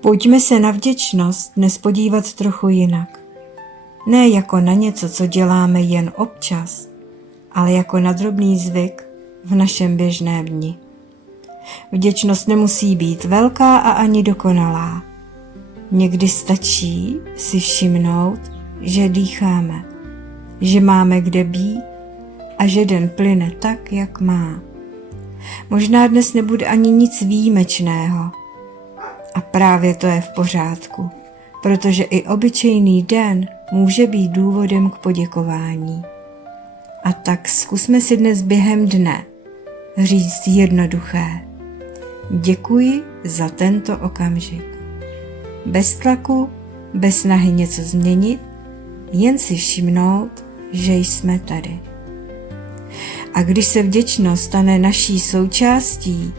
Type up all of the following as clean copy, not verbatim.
Pojďme se na vděčnost dnes podívat trochu jinak. Ne jako na něco, co děláme jen občas, ale jako na drobný zvyk v našem běžném dni. Vděčnost nemusí být velká a ani dokonalá. Někdy stačí si všimnout, že dýcháme, že máme kde být a že den plyne tak, jak má. Možná dnes nebude ani nic výjimečného. A právě to je v pořádku, protože i obyčejný den může být důvodem k poděkování. A tak zkusme si dnes během dne říct jednoduché: děkuji za tento okamžik. Bez tlaku, bez snahy něco změnit, jen si všimnout, že jsme tady. A když se vděčnost stane naší součástí,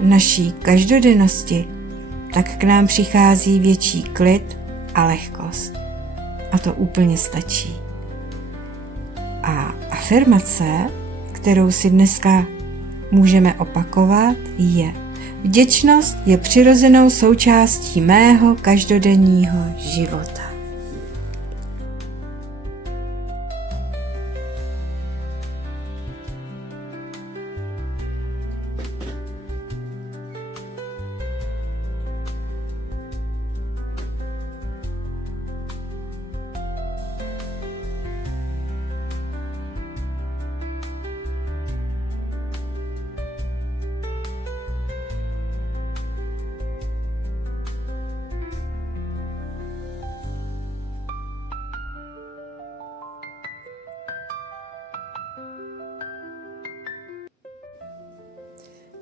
naší každodennosti, tak k nám přichází větší klid a lehkost. A to úplně stačí. A afirmace, kterou si dneska můžeme opakovat, je: vděčnost je přirozenou součástí mého každodenního života.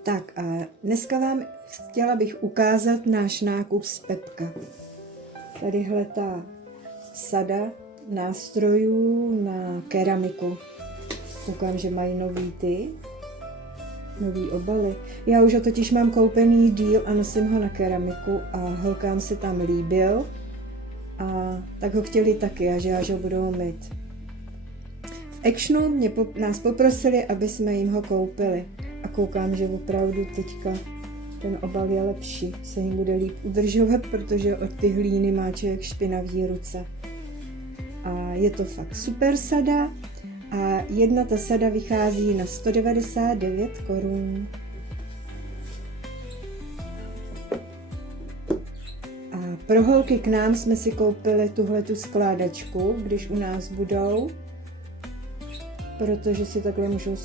Tak a dneska vám chtěla bych ukázat náš nákup z Pepka. Tadyhle ta sada nástrojů na keramiku. Koukám, že mají nový obaly. Já už ho totiž mám koupený díl a nosím ho na keramiku a holkám se tam líbil. A tak ho chtěli taky a že až ho budou mít. V Actionu nás poprosili, aby jsme jim ho koupili. A koukám, že opravdu teďka ten obal je lepší, se jim bude líp udržovat, protože od ty hlíny má člověk špinavý ruce. A je to fakt super sada a jedna ta sada vychází na 199 korun. A pro holky k nám jsme si koupili tuhletu skládačku, když u nás budou, protože si takhle můžou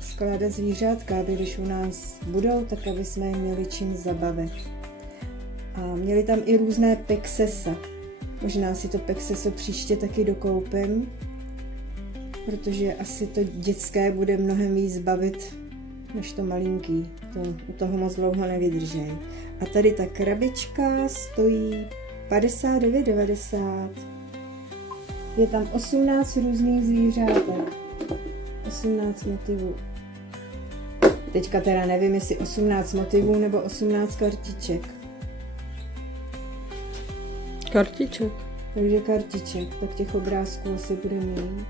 skládat zvířátka, aby když u nás budou, tak aby jsme je měli čím zabavit. A měli tam i různé peksesa. Možná si to pekseso příště taky dokoupím, protože asi to dětské bude mnohem víc bavit, než to malinký. U toho moc dlouho nevydržej. A tady ta krabička stojí 59,90. Je tam 18 různých zvířátek. 18 motivů. Teďka teda nevím, jestli 18 motivů nebo 18 kartiček. Kartiček. Takže kartiček, tak těch obrázků asi bude méně.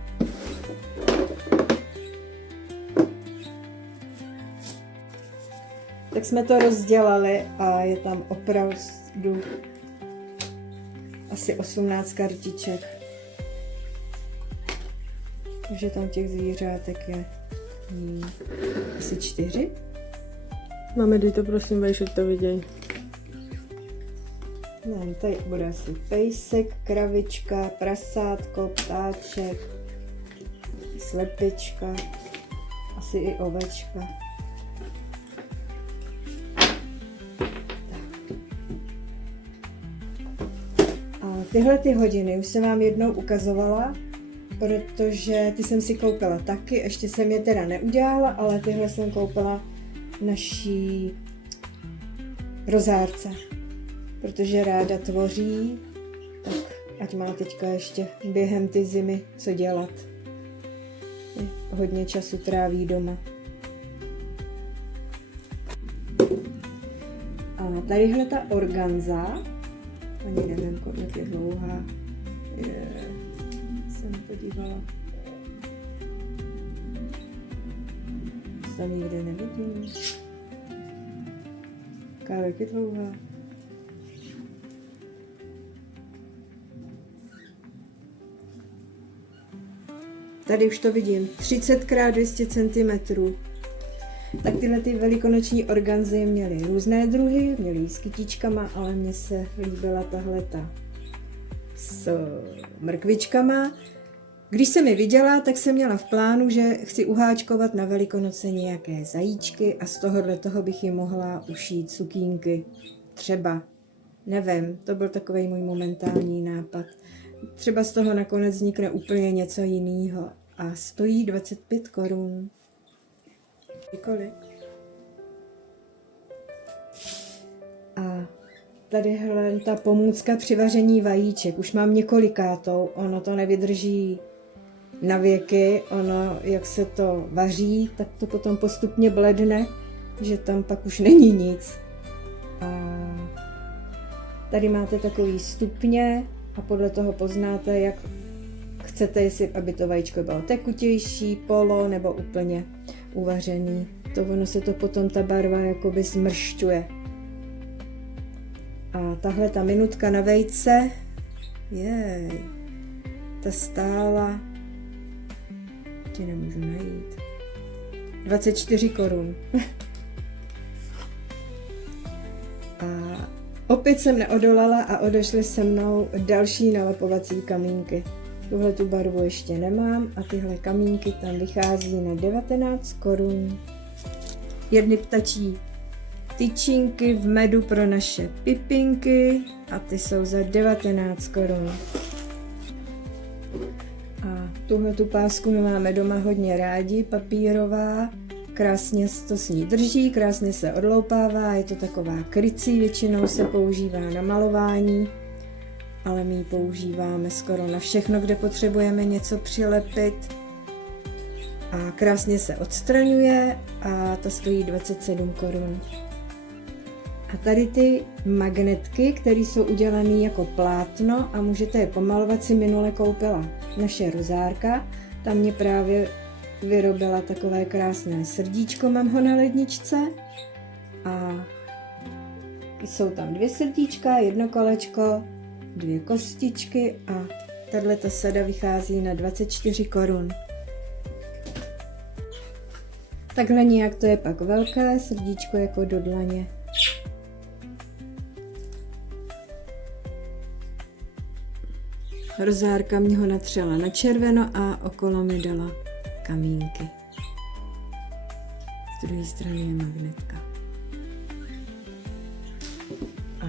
Tak jsme to rozdělali a je tam opravdu asi 18 kartiček. Takže tam těch zvířátek je asi 4. Máme, dej to prosím, vejš, ať to viděj. Ne, tady bude asi pejsek, kravička, prasátko, ptáček, slepička, asi i ovečka. A tyhle ty hodiny už jsem vám jednou ukazovala, protože ty jsem si koupila taky, ještě jsem je teda neudělala, ale tyhle jsem koupila naší rozárce, protože ráda tvoří, tak ať má teďka ještě během ty zimy co dělat. Hodně času tráví doma. A tadyhle ta organza, ani nevím, kolik je dlouhá, jsem podívala. To nikde nevidím. Kávek je dlouhá. Tady už to vidím, 30x200 cm. Tak tyhle ty velikonoční organzy měly různé druhy, měly s kytičkama, ale mně se líbila tahleta s mrkvičkama. Když jsem je viděla, tak jsem měla v plánu, že chci uháčkovat na Velikonoce nějaké zajíčky a z toho bych jim mohla ušít sukínky. Třeba, nevím, to byl takový můj momentální nápad. Třeba z toho nakonec vznikne úplně něco jiného. A stojí 25 korun. Kolik? A tadyhle ta pomůcka při vaření vajíček. Už mám několikátou, ono to nevydrží na věky, ono, jak se to vaří, tak to potom postupně bledne, že tam pak už není nic. A tady máte takový stupně a podle toho poznáte, jak chcete, jestli aby to vajíčko bylo tekutější, polo nebo úplně uvařený. To ono se to potom ta barva jakoby zmršťuje. A tahle ta minutka na vejce, ta stála, ti nemůžu najít, 24 korun. A opět jsem neodolala a odešly se mnou další nalepovací kamínky. Tuhle tu barvu ještě nemám a tyhle kamínky tam vychází na 19 korun. Jedny ptačí tyčinky v medu pro naše pipinky a ty jsou za 19 korun. A tuhle tu pásku my máme doma hodně rádi, papírová, krásně to s ní drží, krásně se odloupává, je to taková krycí, většinou se používá na malování, ale my ji používáme skoro na všechno, kde potřebujeme něco přilepit. A krásně se odstraňuje a ta stojí 27 korun. A tady ty magnetky, které jsou udělané jako plátno a můžete je pomalovat, si minule koupila naše rozárka. Tam mě právě vyrobila takové krásné srdíčko, mám ho na ledničce. A jsou tam 2 srdíčka, 1 kolečko, 2 kostičky a tato sada vychází na 24 korun. Takhle nějak to je pak velké srdíčko jako do dlaně. Rozárka mě ho natřela na červeno a okolo mi dala kamínky. Z druhé strany je magnetka. A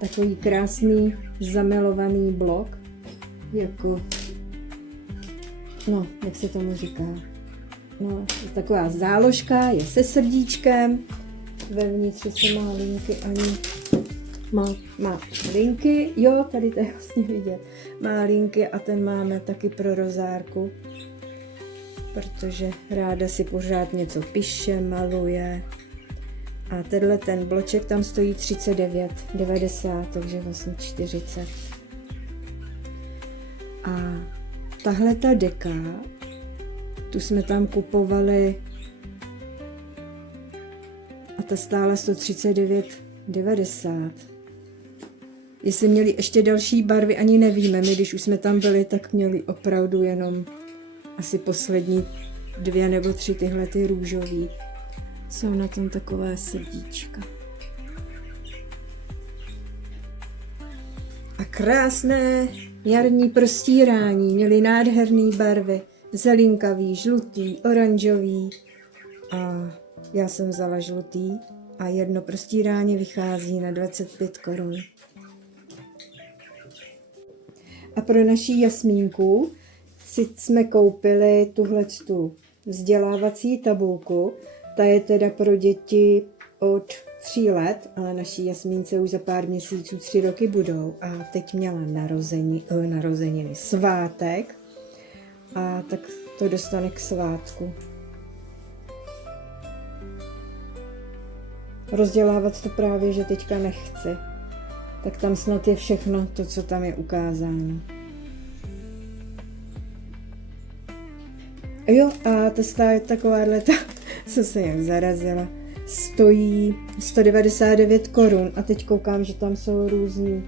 takový krásný zamilovaný blok, jako, no, jak se tomu říká, no, taková záložka, je se srdíčkem, vevnitř se má linky ani, má linky, jo, tady to je vlastně vidět, má linky a ten máme taky pro rozárku, protože ráda si pořád něco píše, maluje. A tenhle ten bloček tam stojí 39,90, takže vlastně 40. A tahle ta deka, tu jsme tam kupovali a ta stála 139,90. Jestli měli ještě další barvy, ani nevíme. My, když už jsme tam byli, tak měli opravdu jenom asi poslední 2 nebo 3 tyhle ty růžový. Jsou na tom takové srdíčka. A krásné jarní prostírání. Měly nádherné barvy. Zelinkavý, žlutý, oranžový. A já jsem vzala žlutý. A jedno prostírání vychází na 25 korun. A pro naší Jasmínku si jsme koupili tuhletu vzdělávací tabulku. Ta je teda pro děti od 3 let, ale naší Jasmínce už za pár měsíců 3 roky budou. A teď měla narozeniny, svátek. A tak to dostane k svátku. Rozdělávat to právě, že teďka nechci. Tak tam snad je všechno to, co tam je ukázáno. Jo, a ta stáje takováhle, co se jak zarazila, stojí 199 korun a teď koukám, že tam jsou různý.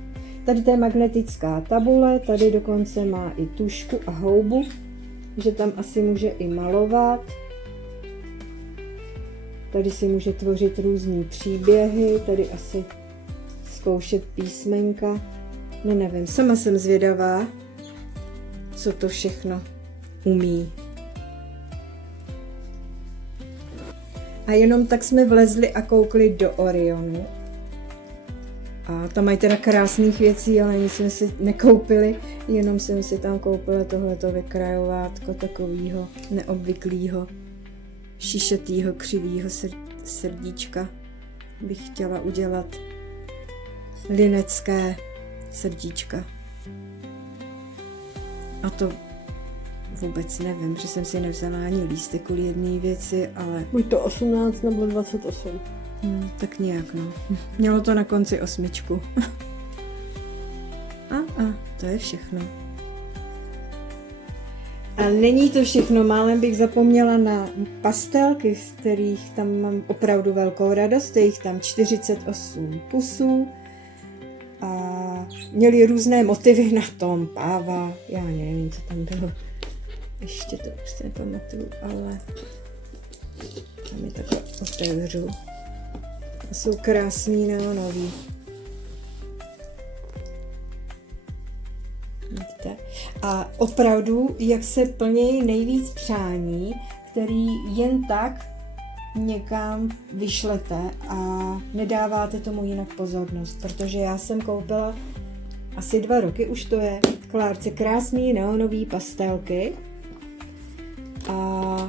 Tady to je magnetická tabule, tady dokonce má i tušku a houbu. že tam asi může i malovat. Tady si může tvořit různý příběhy, tady asi zkoušet písmenka. No nevím, sama jsem zvědavá, co to všechno umí. A jenom tak jsme vlezli a koukli do Orionu. A tam mají teda krásných věcí, ale nic jsme si nekoupili, jenom jsem si tam koupila tohleto vykrajovátko takového neobvyklého, šišatýho, křivýho srdíčka. Bych chtěla udělat linecké srdíčka. A to vůbec nevím, že jsem si nevzala ani lístek kvůli jedné věci, ale... Buď to 18 nebo 28. Tak nějak, no. Mělo to na konci 8. To je všechno. A není to všechno, málem bych zapomněla na pastelky, z kterých tam mám opravdu velkou radost, je jich tam 48 kusů a měli různé motivy na tom, páva, já nevím, co tam bylo, ještě to už si nepamatuju, ale tam je takhle otevřu. A jsou krásný neonový. Vidíte? A opravdu, jak se plnějí nejvíc přání, který jen tak někam vyšlete a nedáváte tomu jinak pozornost, protože já jsem koupila asi 2 roky, už to je, Klárce krásný neonový pastelky a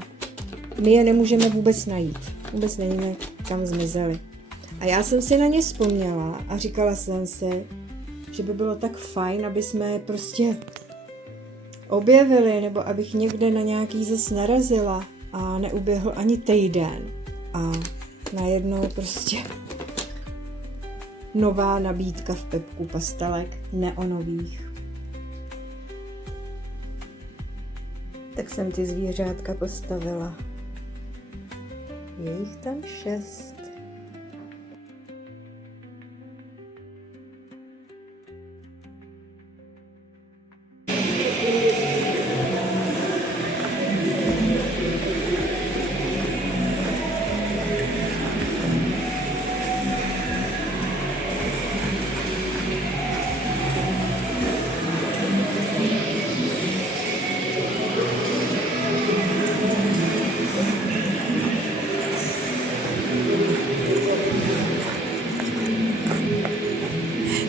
my je nemůžeme vůbec najít. Vůbec nevíme, kam zmizely. A já jsem si na ně vzpomněla a říkala jsem si, že by bylo tak fajn, aby jsme je prostě objevili, nebo abych někde na nějaký zas narazila a neuběhl ani týden. A najednou prostě nová nabídka v Pepku pastelek neonových. Tak jsem ty zvířátka postavila. Je jich tam 6.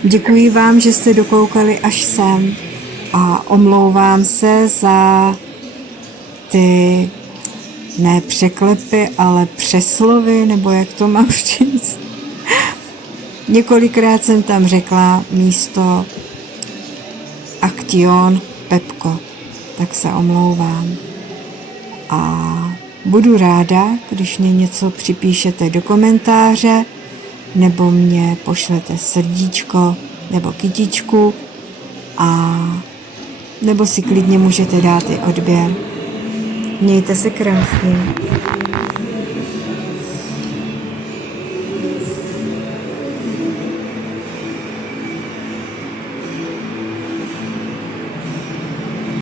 Děkuji vám, že jste dokoukali až sem a omlouvám se za ty ne překlepy, ale přeslovy, nebo jak to mám říct. Několikrát jsem tam řekla místo Aktion Pepko, tak se omlouvám. A budu ráda, když mě něco připíšete do komentáře, nebo mě pošlete srdíčko nebo kytičku a nebo si klidně můžete dát i odběr. Mějte se krásně.